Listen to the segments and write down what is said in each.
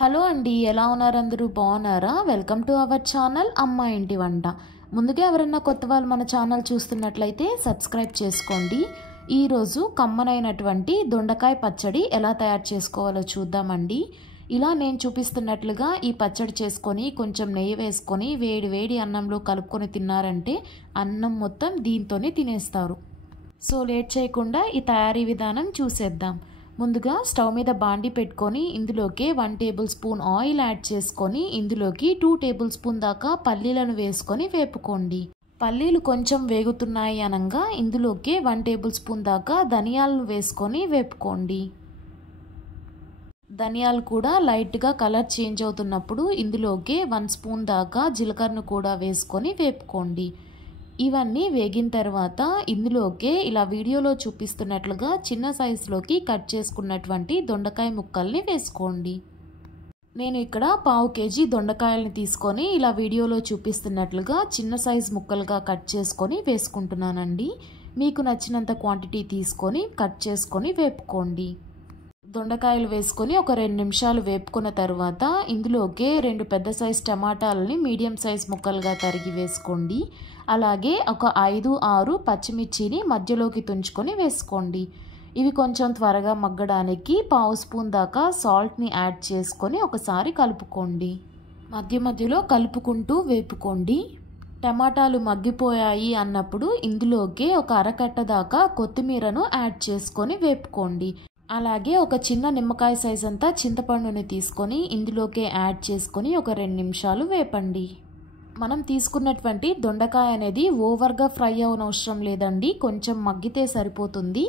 Hello అండి, ఎలా ఉన్నారు? అందరూ బాగున్నారా? వెల్కమ్ టు అవర్ ఛానల్ అమ్మ ఇంటి వంట. ముందుగా ఎవరైనా కొత్త వాళ్ళు మన ఛానల్ చూస్తున్నట్లయితే సబ్స్క్రైబ్ చేసుకోండి. ఈరోజు కమ్మనైనటువంటి దొండకాయ పచ్చడి ఎలా తయారు చేసుకోవాలో చూద్దామండి. ఇలా నేను చూపిస్తున్నట్లుగా ఈ పచ్చడి చేసుకొని కొంచెం నెయ్యి వేసుకొని వేడి వేడి అన్నంలో కలుపుకొని తిన్నారంటే అన్నం మొత్తం దీంతోనే తినేస్తారు. సో లేట్ చేయకుండా ఈ తయారీ విధానం చూసేద్దాం. ముందుగా స్టవ్ మీద బాండి పెట్టుకొని ఇందులోకి 1 టేబుల్ స్పూన్ ఆయిల్ యాడ్ చేసుకొని ఇందులోకి 2 టేబుల్ స్పూన్ దాకా పల్లీలను వేసుకొని వేపుకోండి. పల్లీలు కొంచెం వేగుతున్నాయి అనగా ఇందులోకి 1 టేబుల్ స్పూన్ దాకా ధనియాలను వేసుకొని వేపుకోండి. ధనియాలు కూడా లైట్గా కలర్ చేంజ్ అవుతున్నప్పుడు ఇందులోకి 1 స్పూన్ దాకా జీలకర్రను కూడా వేసుకొని వేపుకోండి. ఇవన్నీ వేగిన తర్వాత ఇందులోకే ఇలా వీడియోలో చూపిస్తున్నట్లుగా చిన్న సైజులోకి కట్ చేసుకున్నటువంటి దొండకాయ ముక్కల్ని వేసుకోండి. నేను ఇక్కడ 1/2 కేజీ దొండకాయలని తీసుకొని ఇలా వీడియోలో చూపిస్తున్నట్లుగా చిన్న సైజు ముక్కలుగా కట్ చేసుకొని వేసుకుంటున్నానండి. మీకు నచ్చినంత క్వాంటిటీ తీసుకొని కట్ చేసుకొని వేపుకోండి. దొండకాయలు వేసుకొని ఒక 2 నిమిషాలు వేపుకున్న తర్వాత ఇందులోకే 2 పెద్ద సైజు టమాటాలని మీడియం సైజ్ ముక్కలుగా తరిగి వేసుకోండి. అలాగే ఒక 5-6 పచ్చిమిర్చిని మధ్యలోకి తుంచుకొని వేసుకోండి. ఇవి కొంచెం త్వరగా మగ్గడానికి 1/2 స్పూన్ దాకా సాల్ట్ని యాడ్ చేసుకొని ఒకసారి కలుపుకోండి. మధ్య మధ్యలో కలుపుకుంటూ వేపుకోండి. టమాటాలు మగ్గిపోయాయి అన్నప్పుడు ఇందులోకే ఒక అరకట్ట దాకా కొత్తిమీరను యాడ్ చేసుకొని వేపుకోండి. అలాగే ఒక చిన్న నిమ్మకాయ సైజ్ అంతా చింతపండుని తీసుకొని ఇందులోకే యాడ్ చేసుకొని ఒక 2 నిమిషాలు వేపండి. మనం తీసుకున్నటువంటి దొండకాయ అనేది ఓవర్గా ఫ్రై అవనవసరం లేదండి, కొంచెం మగ్గితే సరిపోతుంది.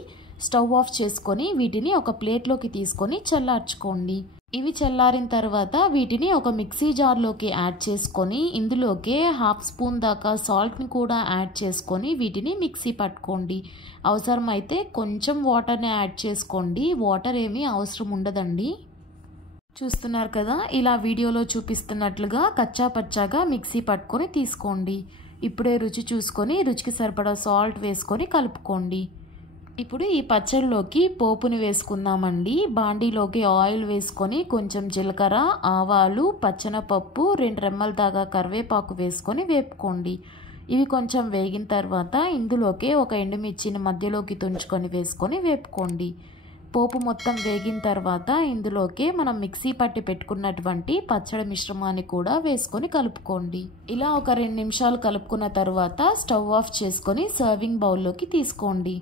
స్టవ్ ఆఫ్ చేసుకొని వీటిని ఒక ప్లేట్లోకి తీసుకొని చల్లార్చుకోండి. ఇవి చల్లారిన తర్వాత వీటిని ఒక మిక్సీ జార్లోకి యాడ్ చేసుకొని ఇందులోకే 1/2 స్పూన్ దాకా సాల్ట్ని కూడా యాడ్ చేసుకొని వీటిని మిక్సీ పట్టుకోండి. అవసరమైతే కొంచెం వాటర్ని యాడ్ చేసుకోండి, వాటర్ ఏమీ అవసరం ఉండదండి. చూస్తున్నారు కదా, ఇలా వీడియోలో చూపిస్తున్నట్లుగా కచ్చా పచ్చాగా మిక్సీ పట్టుకొని తీసుకోండి. ఇప్పుడే రుచి చూసుకొని రుచికి సరిపడా సాల్ట్ వేసుకొని కలుపుకోండి. ఇప్పుడు ఈ పచ్చడిలోకి పోపుని వేసుకుందామండి. బాండీలోకి ఆయిల్ వేసుకొని కొంచెం జీలకర్ర, ఆవాలు, పచ్చనపప్పు, 2 రెమ్మల దాకా కరివేపాకు వేసుకొని వేపుకోండి. ఇవి కొంచెం వేగిన తర్వాత ఇందులోకి ఒక ఎండుమిర్చిని మధ్యలోకి తుంచుకొని వేసుకొని వేపుకోండి. పోపు మొత్తం వేగిన తర్వాత ఇందులోకి మనం మిక్సీ పట్టి పెట్టుకున్నటువంటి పచ్చడి మిశ్రమాన్ని కూడా వేసుకొని కలుపుకోండి. ఇలా ఒక 2 నిమిషాలు కలుపుకున్న తర్వాత స్టవ్ ఆఫ్ చేసుకొని సర్వింగ్ బౌల్లోకి తీసుకోండి.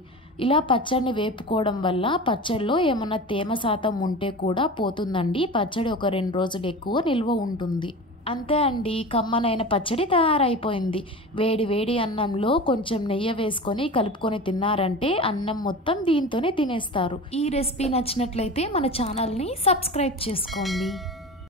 ఇలా పచ్చడిని వేపుకోవడం వల్ల పచ్చడిలో ఏమన్నా తేమ శాతం ఉంటే కూడా పోతుందండి. పచ్చడి ఒక 2 రోజులు ఎక్కువ నిల్వ ఉంటుంది. అంతే అండి, కమ్మనైన పచ్చడి తయారైపోయింది. వేడి వేడి అన్నంలో కొంచెం నెయ్యి వేసుకొని కలుపుకొని తిన్నారంటే అన్నం మొత్తం దీంతోనే తినేస్తారు. ఈ రెసిపీ నచ్చినట్లయితే మన ఛానల్ని సబ్స్క్రైబ్ చేసుకోండి.